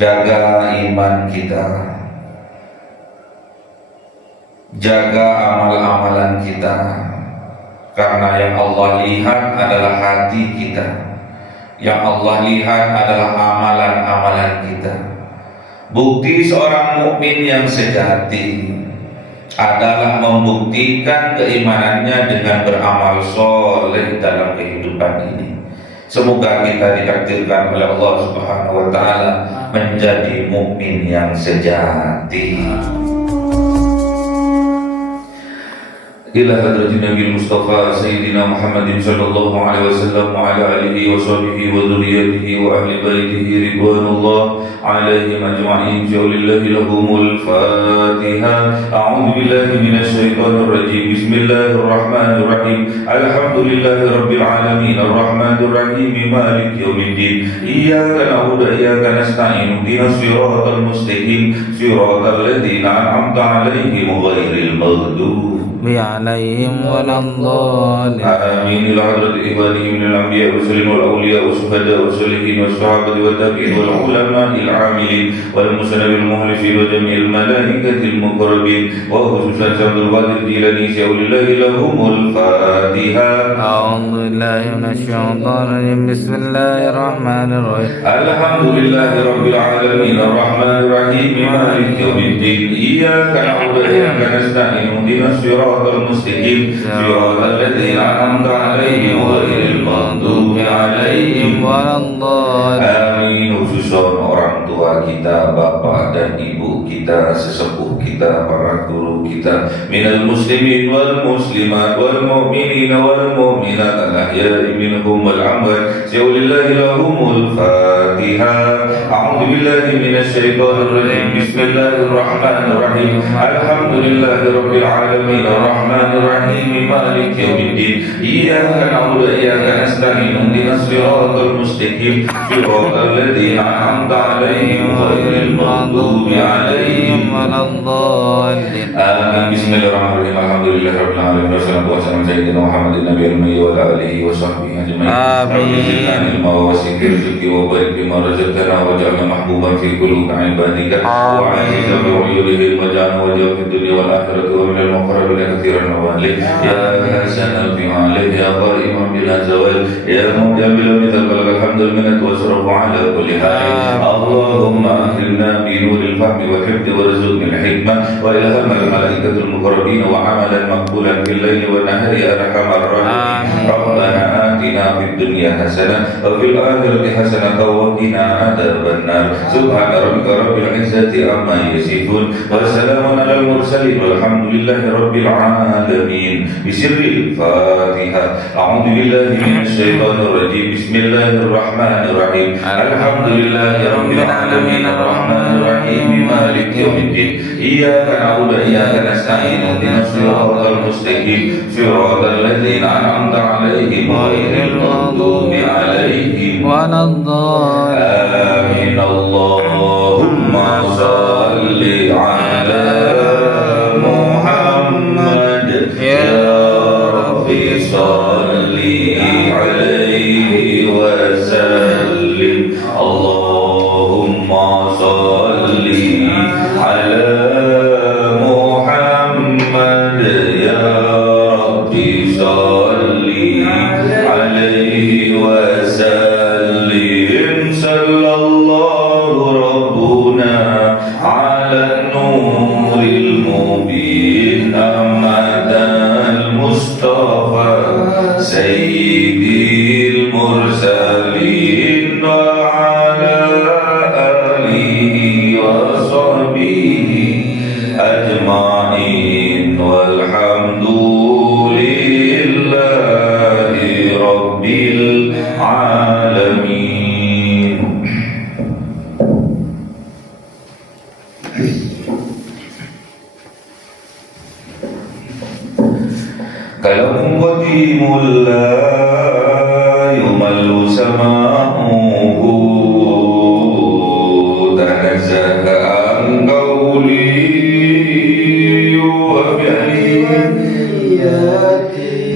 jaga iman kita, jaga amal-amalan kita, karena yang Allah lihat adalah hati kita, yang Allah lihat adalah amalan-amalan kita. Bukti seorang mukmin yang sejati adalah membuktikan keimanannya dengan beramal soleh dalam kehidupan ini. Semoga kita ditakdirkan oleh Allah Subhanahu wa taala menjadi mukmin yang sejati. Ila hadratin Nabi Mustafa Sayyidina Muhammadin sallallahu alaihi wasallam wa ala alihi wa sahbihi wa dhurriyyatihi wa ahli baitihi ridwanullah alaihim ajma'in. Jaulillahi lahumul Fatiha. A'udzu billahi minasy syaithanir rajim. Bismillahirrahmanirrahim. Alhamdulillahi rabbil alamin arrahmanir rahim maliki yaumiddin. Iyyaka na'budu wa iyyaka nasta'in. Ihdinas siratal mustaqim siratal ladzina an'amta 'alaihim ghairil maghdubi عليهم ولا الضالين. آمين. إلى حضرة إخوانه من الأنبياء والمرسلين والأولياء والشهداء والصالحين والصحابة والتابعين والعلماء العاملين والمسلمين المخلصين وجميع الملائكة المقربين وخصوصا شيخ عبد القادر الجيلاني شيخ الله لهم الفاتحة. أعوذ بالله من الشيطان الرجيم. بسم الله الرحمن الرحيم. الحمد لله رب العالمين الرحمن الرحيم مالك يوم الدين. إياك نعبد وإياك نستعين. اهدنا الصراط المستقيم صراط الذين أنعمت عليهم غير المغضوب عليهم ولا الضالين. Amin. Khususon orang tua kita, bapak dan ibu kita, sesepuh kita, para guru kita, minal muslimin wal muslimat wal mu'minin wal mu'minat al-ahya'i minhum wal amwat. Lillahi lahumul Fatiha. A'udzu billahi minasy syaithanir rajim. Bismillahirrahmanirrahim. Alhamdulillahi rabbil alamin arrahmanir rahim maliki yaumiddin. Iyyaka na'budu wa iyyaka nasta'in. Ihdinas siratal mustaqim siratal ladzina an'amta 'alaihim ghairil maghdubi 'alaihim waladdallin. Amin. Bismillahirrahmanirrahim. Alhamdulillahirabbil alamin. Wassalatu wassalamu ala sayyidina Muhammadin nabiyil ummi wa ala alihi wa sahbihi ajma'in. Amin. Wa wasikir rizqi wa barik bima razaqtana wa ja'alna mahbuban fi qulubi 'ibadika wa 'azizan bi 'uyunihim wa ja'alna wajhan fid dunya wal akhirati wa minal muqarrabin كثيرا ووالي يا حسن الفعال يا قائما بلا زوال يا مبدع بلا مثل فلك الحمد المنة والشرف على كل حال. اللهم أكرمنا بنور الفهم والحفظ وارزقنا الحكمة وإلهام الملائكة المقربين وعملا مقبولا في الليل والنهار يا أرحم الراحمين. ربنا آتنا في الدنيا حسنة وفي الآخرة حسنة وقنا عذاب النار. سبحان ربك رب العزة عما يصفون وسلام على المرسلين والحمد لله رب العالمين. بسر الفاتحة. أعوذ بالله من الشيطان الرجيم. بسم الله الرحمن الرحيم. الحمد لله رب العالمين الرحمن الرحيم مالك يوم الدين. إياك نعبد وإياك نستعين. اهدنا الصراط المستقيم صراط الذين أنعمت عليهم غير المغضوب عليهم ولا الضالين. آمين. اللهم صل على يا ربي صل عليه وسلم. اللهم صل على محمد يا ربي صل عليه وسلم. صلى الله ربنا على النور المبين أحمد المصطفى سيد المرسلين وعلى آله وصحبه أجمعين والحمد لله رب العالمين. كلام قديم لا يمل سماعه تنزه عن قولي وبعلي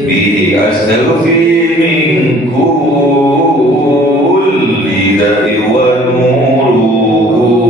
به أستغفي من كل داء والمرور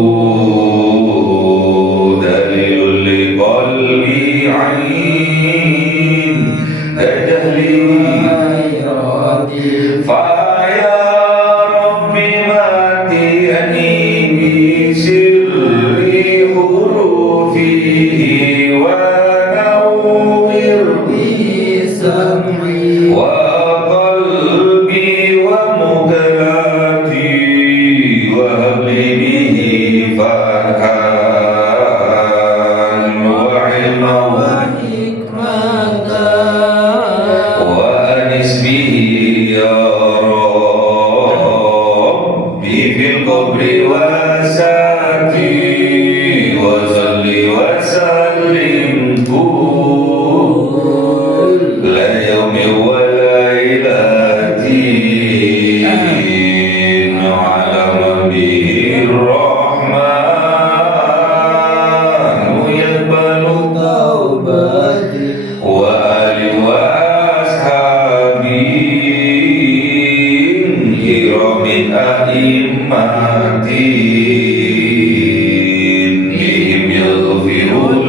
fiqhan wa ilman wa hikmatan wa anis bihi ya Rabbi fil qabri wa sati wa salli wa sallim kulla yawmi wa lailatin ala nabiyir rahman yaqbalu taubati wa ali wa ashabin kiramin a'immatin bihim yaghfirul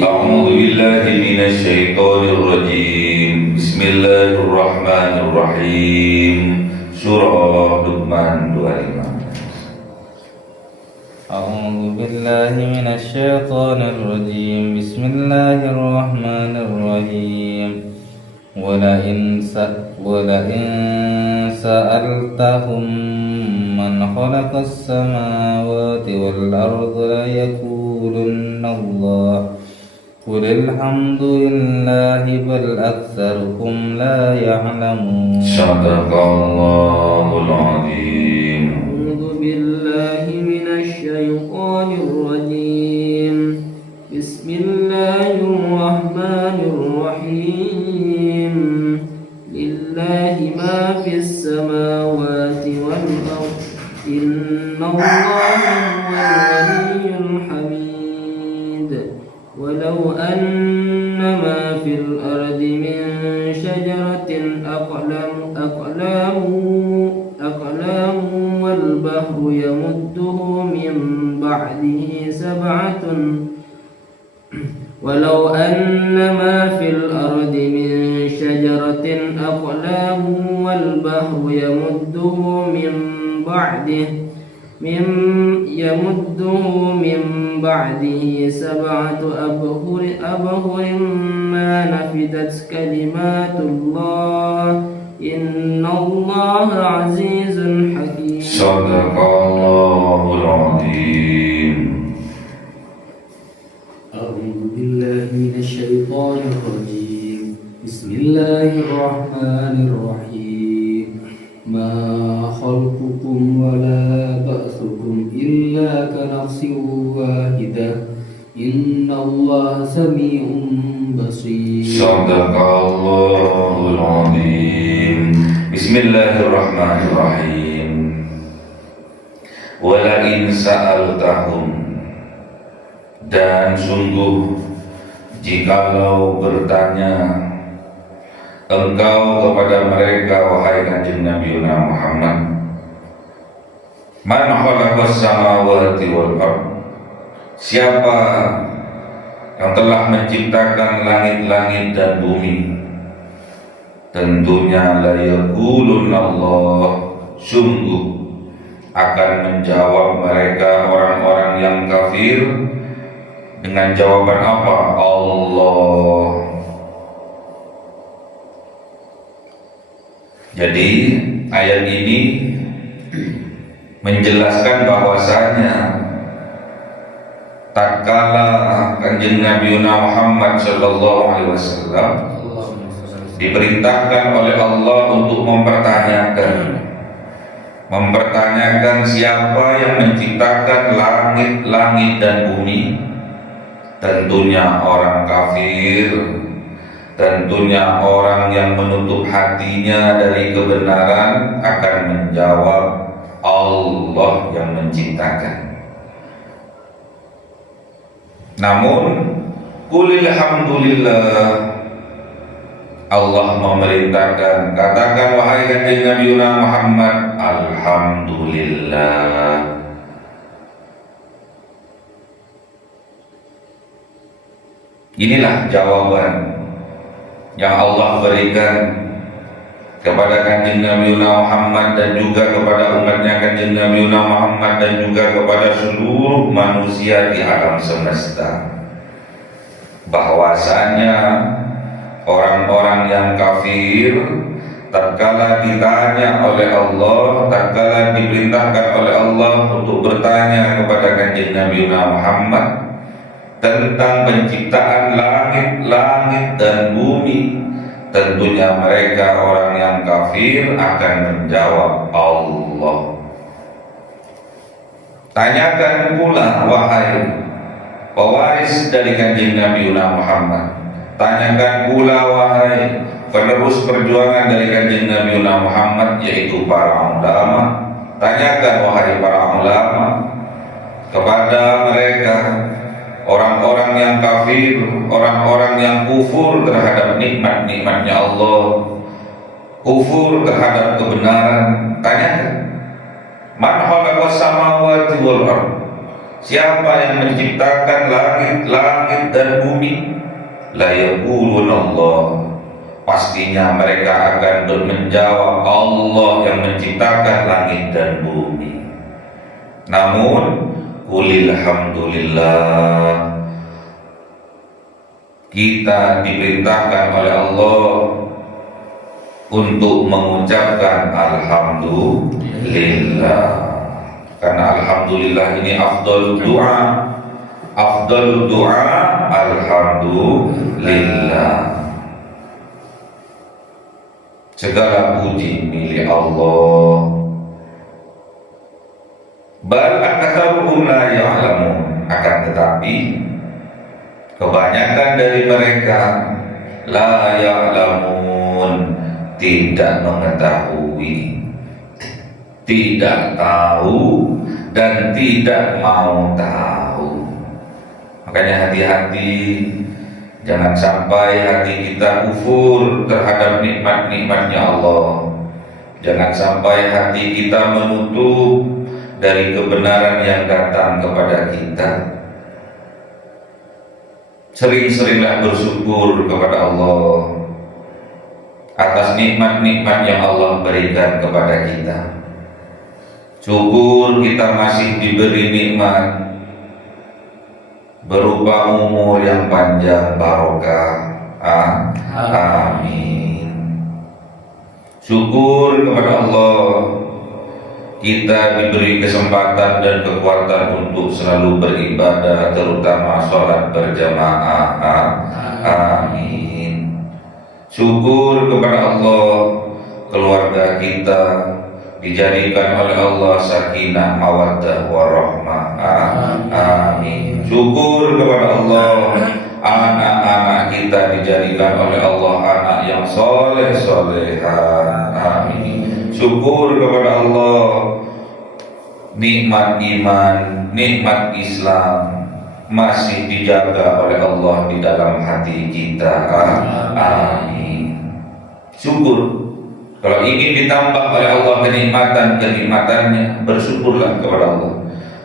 A'udzu billahi minasy syaithanir rajim. Bismillahirrahmanirrahim. Surah Luqman 25. أعوذ بالله من الشيطان الرجيم بسم الله الرحمن الرحيم ولئن سألتهم من خلق السماوات والأرض ليقولن الله قل الحمد لله بل أكثرهم لا يعلمون Sadaqallahul azim. أعوذ بالله من الشيطان الرجيم بسم الله الرحمن الرحيم لله ما في السماوات والأرض إن الله هو الغني الحميد ولو أن ما في الأرض من شجرة أقلام والبحر يمده من بعده سبعة ولو أن ما في الأرض من شجرة أقلام والبحر يمده من بعده سبعة أبهر ما نفدت كلمات الله إن الله عزيز حكيم Sadaqallahul azim. أعوذ بالله من الشيطان الرجيم بسم الله الرحمن الرحيم ما خلقكم ولا بعثكم إلا كنفس واحدة إن الله سميع بصير Sadaqallahul azim. Bismillahirrahmanirrahim. Walain sa'altahum, dan sungguh jikalau bertanya engkau kepada mereka wahai kanjeng Nabi Muhammad, man khalaqas samawati wal ard, siapa yang telah menciptakan langit-langit dan bumi, tentunya la yaqulun Allah, sungguh akan menjawab mereka orang-orang yang kafir dengan jawaban apa? Allah. Jadi ayat ini menjelaskan bahwasanya tatkala kanjeng Nabi Muhammad sallallahu alaihi wasallam diperintahkan oleh Allah untuk mempertanyakan siapa yang menciptakan langit dan bumi, tentunya orang kafir, tentunya orang yang menutup hatinya dari kebenaran akan menjawab Allah yang menciptakan. Namun qulil hamdulillah, Allah memerintahkan, katakan wahai kanjeng Nabi Muhammad, alhamdulillah. Inilah jawaban yang Allah berikan kepada kanjeng Nabi Muhammad dan juga kepada umatnya kanjeng Nabi Muhammad dan juga kepada seluruh manusia di alam semesta, bahwasanya orang-orang yang kafir tatkala ditanya oleh Allah, tatkala diperintahkan oleh Allah untuk bertanya kepada kanjeng Nabi Muhammad tentang penciptaan langit dan bumi, tentunya mereka orang yang kafir akan menjawab Allah. Tanyakan pula wahai pewaris dari kanjeng Nabi Muhammad, tanyakan pula wahai penerus perjuangan dari kanjeng Nabi Muhammad, yaitu para ulama. Tanyakan wahai para ulama kepada mereka, orang-orang yang kafir, orang-orang yang kufur terhadap nikmat-nikmatnya Allah, kufur terhadap kebenaran. Tanyakan, man khalaqas samawati wal ardh, siapa yang menciptakan langit dan bumi? La yaquluna Allah, pastinya mereka akan menjawab Allah yang menciptakan langit dan bumi. Namun qulil hamdulillah, kita diperintahkan oleh Allah untuk mengucapkan alhamdulillah, karena alhamdulillah ini afdalud doa, alhamdulillah. Segala puji milik Allah. Bal aktsaruhum la ya'lamun, akan tetapi kebanyakan dari mereka la ya'lamun, tidak mengetahui, tidak tahu dan tidak mau tahu. Makanya hati-hati, jangan sampai hati kita kufur terhadap nikmat-nikmatnya Allah. Jangan sampai hati kita menutup dari kebenaran yang datang kepada kita. Sering-seringlah bersyukur kepada Allah atas nikmat-nikmat yang Allah berikan kepada kita. Syukur kita masih diberi nikmat berupa umur yang panjang barokah. Amin. Syukur kepada Allah kita diberi kesempatan dan kekuatan untuk selalu beribadah, terutama sholat berjamaah. Amin. Syukur kepada Allah keluarga kita dijadikan oleh Allah sakinah, mawaddah, warahmah. Amin. Syukur kepada Allah anak-anak kita dijadikan oleh Allah anak yang soleh-solehah. Amin. Syukur kepada Allah nikmat iman, nikmat Islam masih dijaga oleh Allah di dalam hati kita. Amin. Syukur. Kalau ingin ditambah oleh Allah kenikmatan-kenikmatannya, bersyukurlah kepada Allah.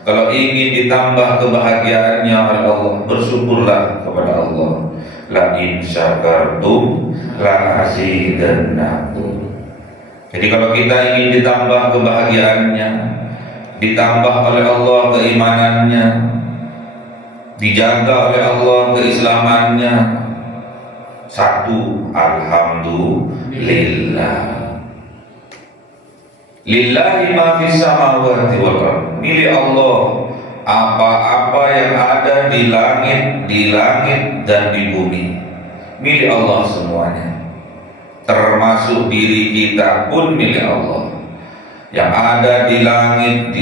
Kalau ingin ditambah kebahagiaannya oleh Allah, bersyukurlah kepada Allah. La in syakartum la azidannakum. Jadi kalau kita ingin ditambah kebahagiaannya, ditambah oleh Allah keimanannya, dijaga oleh Allah keislamannya, satu, alhamdulillah. Lillahi ma fis samawati wal ardh, milik Allah apa-apa yang ada di langit dan di bumi, milik Allah semuanya. Termasuk diri kita pun milik Allah. Yang ada di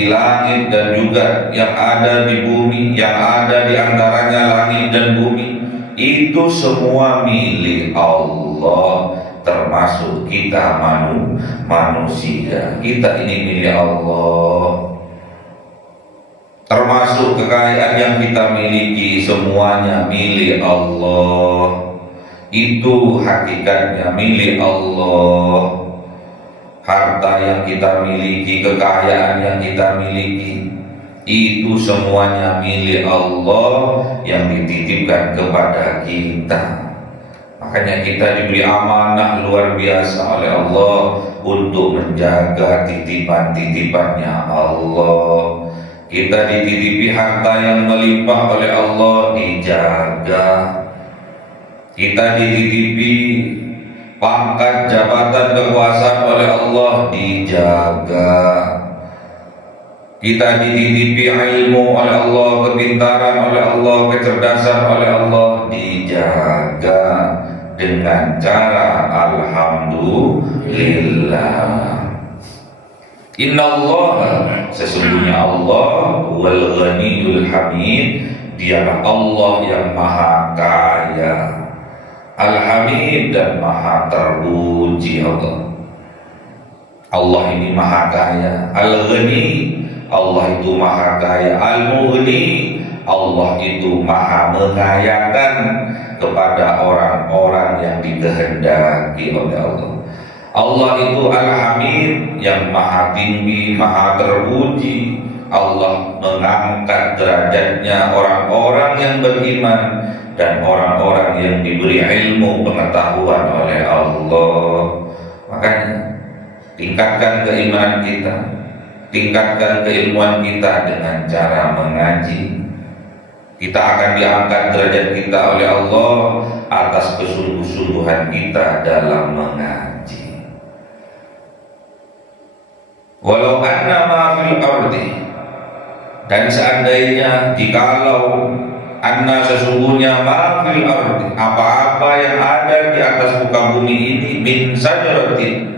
langit dan juga yang ada di bumi, yang ada di antaranya langit dan bumi, itu semua milik Allah. Termasuk kita manusia, kita ini milik Allah. Termasuk kekayaan yang kita miliki, semuanya milik Allah. Itu hakikatnya milik Allah. Harta yang kita miliki, kekayaan yang kita miliki, itu semuanya milik Allah yang dititipkan kepada kita. Makanya kita diberi amanah luar biasa oleh Allah untuk menjaga titipan-titipannya Allah. Kita dititipi harta yang melimpah oleh Allah, dijaga. Kita dititipi pangkat, jabatan, kekuasaan oleh Allah dijaga. Kita dititipi ilmu oleh Allah, kepintaran oleh Allah, kecerdasan oleh Allah, dijaga dengan cara alhamdulillah. Innallaha, sesungguhnya Allah wal ghaniyul hamid, dialah Allah yang maha kaya, al-hamid, dan maha terpuji. Allah ini maha kaya, al-ghani, Allah itu maha kaya, al-mughni, Allah itu maha mengayakan kepada orang-orang yang dikehendaki oleh Allah. Allah itu al-hamid, yang maha tinggi, maha terpuji. Allah mengangkat derajatnya orang-orang yang beriman dan orang-orang yang diberi ilmu pengetahuan oleh Allah. Makanya tingkatkan keimanan kita, tingkatkan keilmuan kita dengan cara mengaji. Kita akan diangkat derajat kita oleh Allah atas kesungguh-sungguhan kita dalam mengaji. Walau anna ma fil ardi, dan seandainya jikalau anna sesungguhnya ma fil ardi, apa-apa yang ada di atas muka bumi ini, min sajaratin,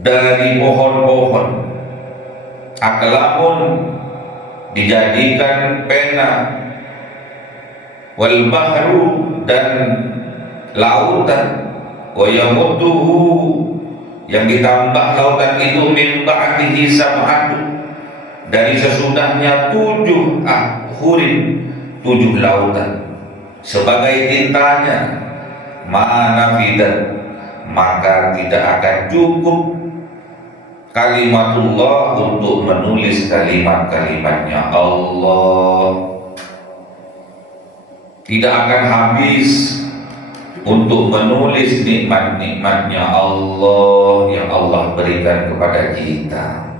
dari pohon-pohon, aklamun, dijadikan pena, wal bahru, dan lautan, wa yamudduhu, yang ditambah lautan itu min ba'dihi sab'atu, dari sesudahnya 7 akhurin, 7 lautan sebagai tintanya, manafidat, maka tidak akan cukup kalimatullah untuk menulis kalimat-kalimatnya Allah. Tidak akan habis untuk menulis nikmat-nikmatnya Allah yang Allah berikan kepada kita.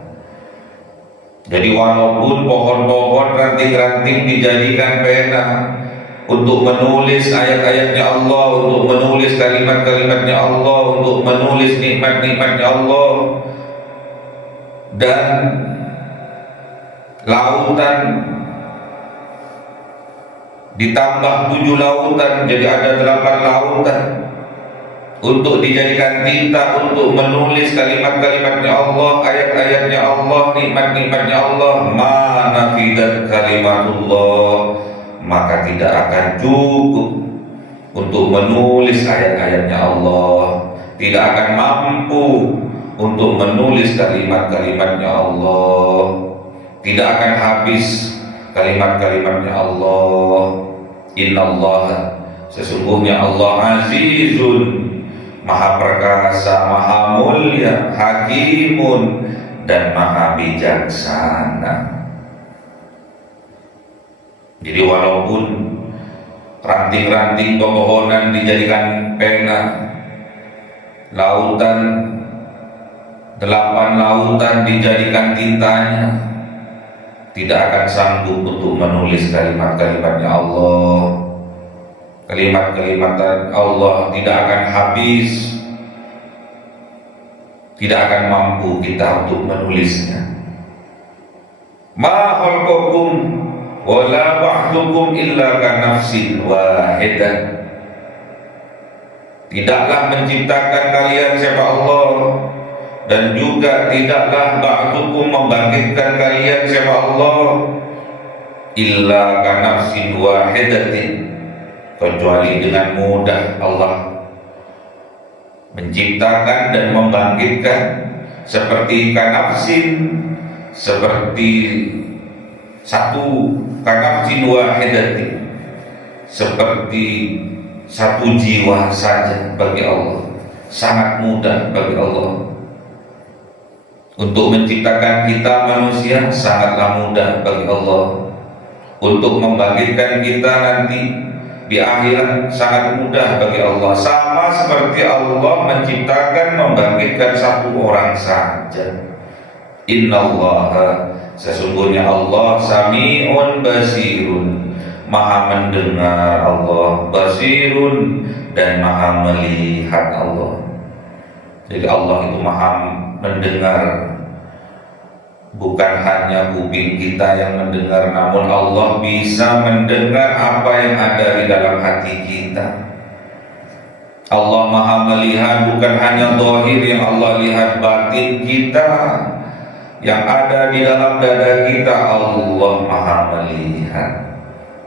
Jadi walaupun pohon-pohon, ranting-ranting dijadikan pena untuk menulis ayat-ayatnya Allah, untuk menulis kalimat-kalimatnya Allah, untuk menulis nikmat-nikmatnya Allah, dan lautan ditambah 7 lautan, jadi ada 8 lautan untuk dijadikan tinta untuk menulis kalimat-kalimatnya Allah, ayat-ayatnya Allah, nikmat-nikmatnya Allah, ma nafidat kalimatullah, maka tidak akan cukup untuk menulis ayat-ayatnya Allah, tidak akan mampu untuk menulis kalimat-kalimatnya Allah, tidak akan habis kalimat-kalimatnya Allah. Innallaha, sesungguhnya Allah azizun, maha perkasa, maha mulia, hakimun, dan maha bijaksana. Jadi walaupun ranting-ranting pepohonan dijadikan pena, lautan, 8 lautan dijadikan tintanya, tidak akan sanggup untuk menulis kalimat-kalimatnya Allah. Kalimat-kalimat Allah tidak akan habis, tidak akan mampu kita untuk menulisnya. Ma khalqukum wa la ba'thukum illa ka nafsin wahidah. Tidaklah menciptakan kalian siapa Allah, dan juga tidaklah ba'thukum membangkitkan kalian siapa Allah, illa ka nafsin wahidatin, kecuali dengan mudah Allah menciptakan dan membangkitkan, seperti kanafsin, seperti satu kanafsin wahidatin, seperti satu jiwa saja bagi Allah. Sangat mudah bagi Allah untuk menciptakan kita manusia, sangatlah mudah bagi Allah. Untuk membangkitkan kita nanti di akhirat sangat mudah bagi Allah. Sama seperti Allah menciptakan, membangkitkan satu orang saja. Innallaha, sesungguhnya Allah sami'un basirun, maha mendengar Allah, basirun, dan maha melihat Allah. Jadi Allah itu maha mendengar. Bukan hanya kuping kita yang mendengar, namun Allah bisa mendengar apa yang ada di dalam hati kita. Allah maha melihat, bukan hanya zahir yang Allah lihat, batin kita yang ada di dalam dada kita Allah maha melihat.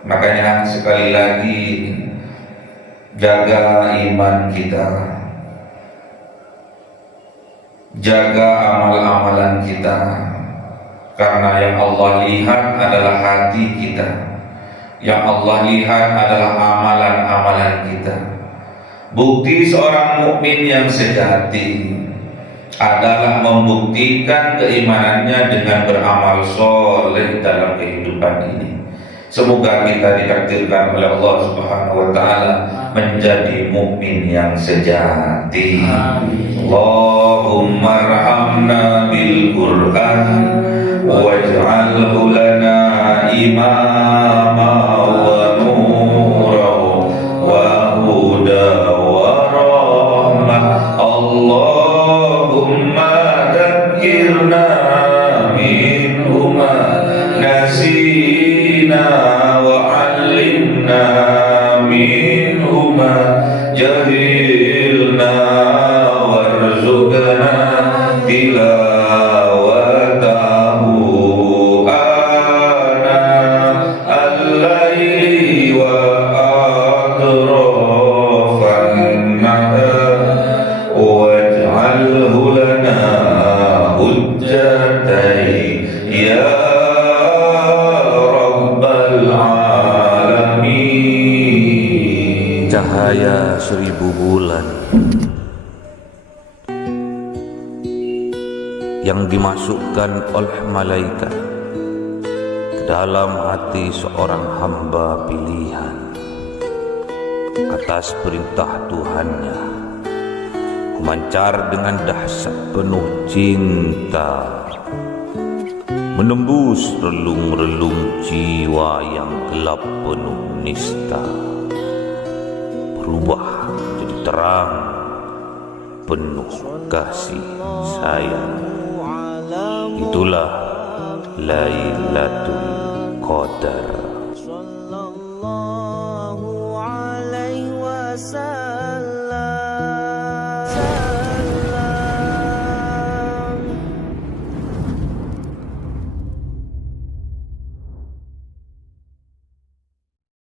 Makanya sekali lagi, jaga iman kita, jaga amal-amalan kita. Karena yang Allah lihat adalah hati kita, yang Allah lihat adalah amalan-amalan kita. Bukti seorang mukmin yang sejati adalah membuktikan keimanannya dengan beramal soleh dalam kehidupan ini. Semoga kita ditakdirkan oleh Allah Subhanahu wa taala menjadi mukmin yang sejati. Allahumma arhamna bil Qur'an waj'alhu lana imama wa nura wa huda wa rahmah. Allahumma dzakirna minhu ma nasina wa 'allimna minhu ma jahilna warzuqna tilawatahu ana al-laili wa atrafan nahar waj'alhu lana hujjatai ya rabbal alamin. Cahaya 1000 bulan yang dimasukkan oleh malaikat ke dalam hati seorang hamba pilihan atas perintah Tuhannya, memancar dengan dahsyat penuh cinta, menembus relung-relung jiwa yang gelap penuh nista, berubah menjadi terang penuh kasih sayang. Itulah Lailatul Qadar.